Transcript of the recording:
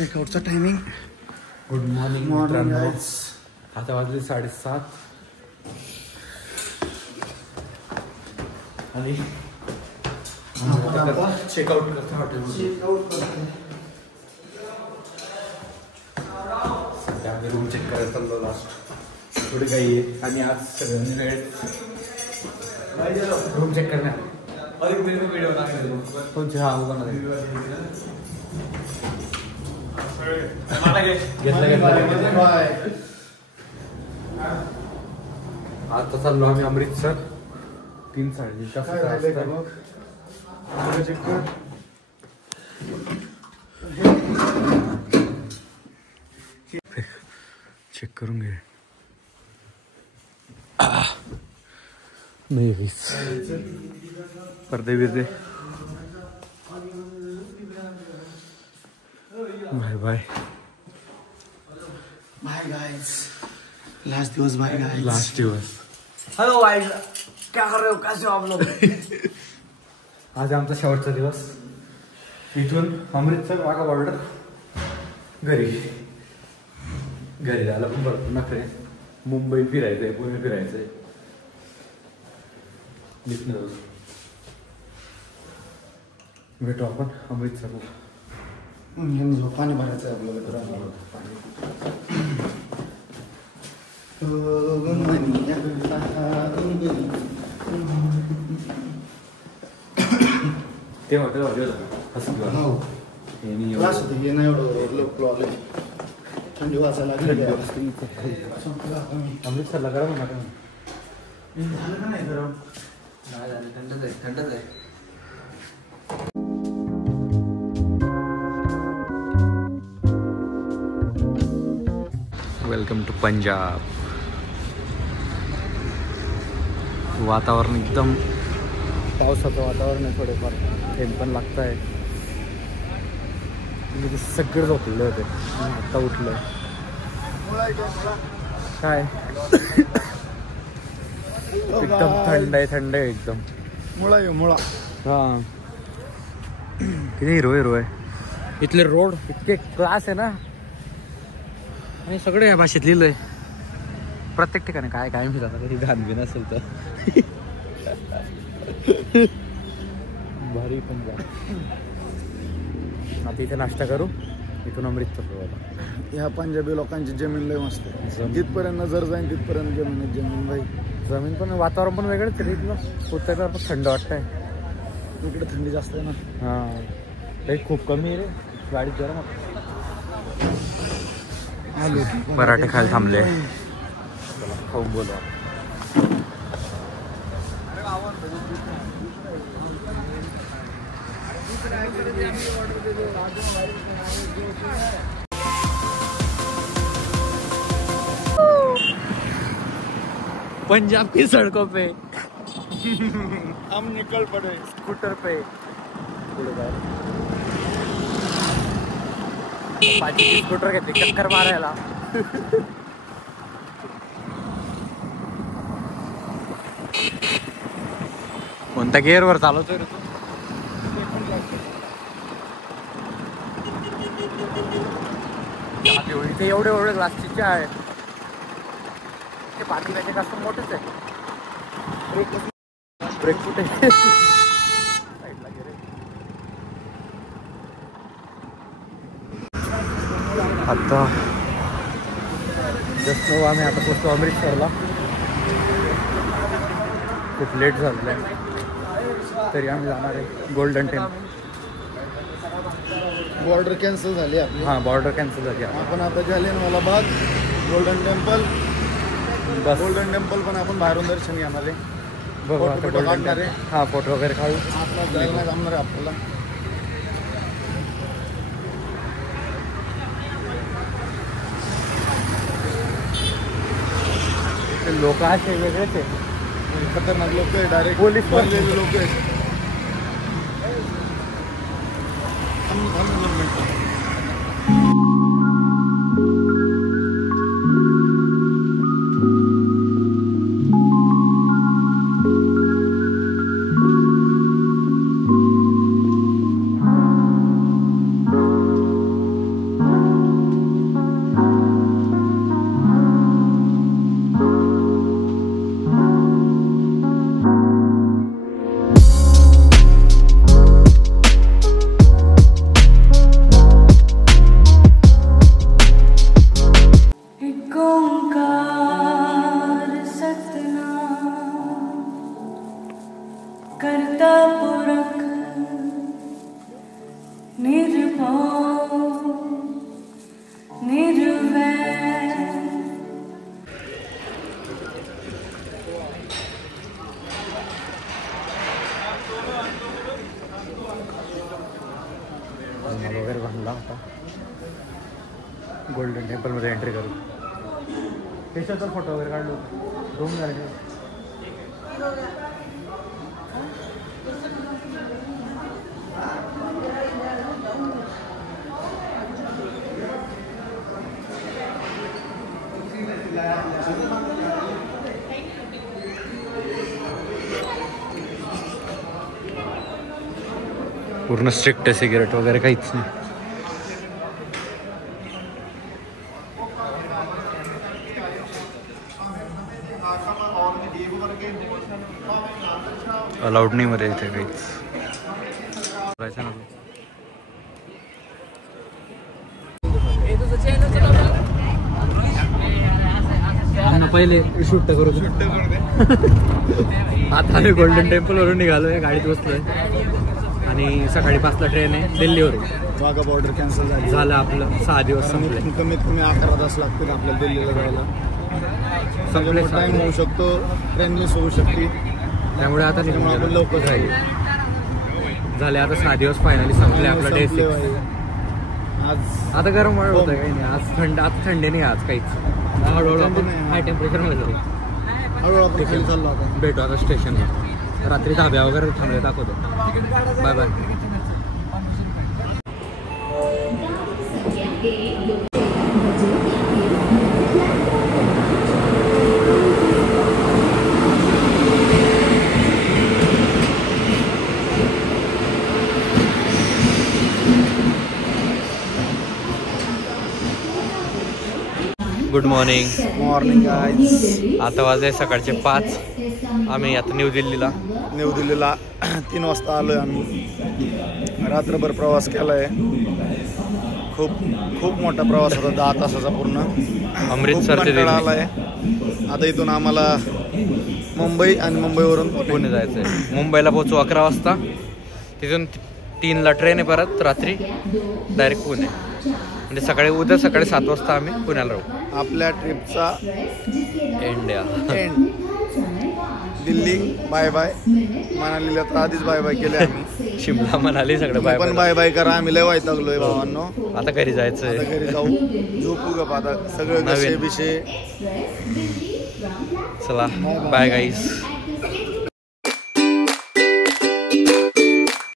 चेकआउटचा timing. Good morning मित्रांनो. आता वाजले 7:30 आणि चेकआउट करतो हॉटेलमध्ये. सध्या आम्ही रूम चेक करायला चाललो. लास्ट थोडी काही आहे आणि आज सगळ्यांनी वेळ रूम चेक करण्यात. व्हिडिओ कोणचे हा उभा आता चाललो आम्ही अमृतसर. 3-3.5 तास चेक करून घे. नाही पडदे बिरदे. Bye bye bye guys. Last दिवस. Bye guys. लास्ट दिवस. हेलो गाइस, क्या कर रहे हो, कैसे हो आप लोग? आज आमचा शेवटचा दिवस. इथून अमृतसर वाघा बॉर्डर घरी जायला पण भरपूर नखरे. मुंबई फिरायचंय, पुणे फिरायचंय. भेटू आपण अमृतसरला. पाणी भरायचं आहे आपल्याला. ते हॉटेल वाजवलं हे नाही एवढं लोक थंडी वाचायला लागली. अमृतसरला गरम होणार नाही गरम. थंडच आहे. Welcome to Punjab. वातावरण एकदम पावसाचं वातावरण आहे. थोडेफार थेंब पण लागत आहे. सगळे झोपलेले होते. आत्ता उठलं काय एकदम थंड आहे एकदम. मुळा हा किती हिरो आहे. इथले रोड इतके क्लास आहे ना. आणि सगळे या भाषेत लिहिलंय. प्रत्येक ठिकाणी काय काय मी जाणार कधी घाण बिन असेल तर भारी. पण जा आता इथे नाश्ता करू. इथून अमृतसर. ह्या पंजाबी लोकांची जमीन लय मस्त आहे. जिथपर्यंत नजर जाईल तिथपर्यंत जमीन भाई. जमीन पण वातावरण पण वेगळंच आहे. इथलं उत्तर पण थंड वाटतंय. इकडे थंडी जास्त आहे ना. हां काही खूप कमी आहे रे. गाडीत गरम पराठे खायला थांबले. खाऊन बोला. पंजाब की सड़कों पे हम निकल पड़े स्कूटर पे. स्कूटर घेतली चक्कर मारायला. कोणत्या गिअर वर चालवतोय रे तू? इथे एवढे ग्लासचे आहेत. ते पाणी त्याचे जास्त मोठेच आहे. ब्रेक कुठे? आता जस्ट आम्ही आता पोचतो अमृतसरला. खूप लेट झालेलं आहे तरी आम्ही जाणार आहे गोल्डन टेम्पल. बॉर्डर कॅन्सल झाली आपली. हां बॉर्डर कॅन्सल झाली. आपण आता Jallianwala Bagh, golden temple. Golden temple पण आपण बाहेरून दर्शन घेणार आहे. फोटो काढणार आहे. हां फोटो वगैरे काढू. आपला जायला जमणार आहे आपल्याला. लोक असे वेगळेच आहे. खतरनाक लोक आहे. डायरेक्ट पोलीस बनलेले लोक आहेत. टेम्पलमध्ये एंट्री करू. त्याच्यात फोटो वगैरे काढलो रूम झाले. पूर्ण स्ट्रिक्ट आहे, सिगरेट वगैरे काहीच नाही. अलाउड नाही मध्ये इथे काहीच. पहिले शूट तर करू. आता आम्ही गोल्डन टेम्पल वरून निघालोय, गाडीत बसलोय आणि सकाळी 5ला ट्रेन आहे दिल्लीवरून. वाघा बॉर्डर कॅन्सल झालं आपलं. 6 दिवस संपले. कमीत कमी 11 तास लागतील आपल्याला दिल्लीला जायला. संपले. टाइम होऊ शकतो, ट्रेन मिस होऊ शकते, त्यामुळे आता आपण लवकर जाईल. झाले आता 6 दिवस फायनली संपले. आपला डे 6. आज आता गरम वाढ होत आहे काही नाही. आज थंडी नाही आज काहीच. हळूहळू आपण हाय टेम्परेचरमध्ये जाऊ. हळूहळू आपण खाली चाललो आता. भेटू आता स्टेशनवर. रात्री धाब्या वगैरे थांबले दाखवतो. Bye bye. Good morning. Morning guys. आता वाजले सकाळचे 5. आम्ही आता न्यू दिल्लीला 3 वाजता आलोय आम्ही. रात्रभर प्रवास केला आहे. खूप मोठा प्रवास होता, 10 तासाचा पूर्ण. अमृतसर ते दिल्ली. आला आहे. आता इथून आम्हाला मुंबई आणि मुंबईवरून पुणे जायचं आहे. मुंबईला पोहोचू 11 वाजता. तिथून 3ला ट्रेन आहे परत रात्री डायरेक्ट पुणे. म्हणजे उद्या सकाळी 7 वाजता आम्ही पुण्याला राहू. आपल्या ट्रिपचा India end. Delhi bye bye. मनालीला तर आधीच बाय बाय केले आम्ही. शिमला मनाली सगळं बाय पण बाय बाय करा. आम्ही लय वैतागलोय भावांनो. आता घरी जायचंय. आता घरी जाऊ, झोपू गप आता. सगळं नशे बिशे. चला बाय गाईस.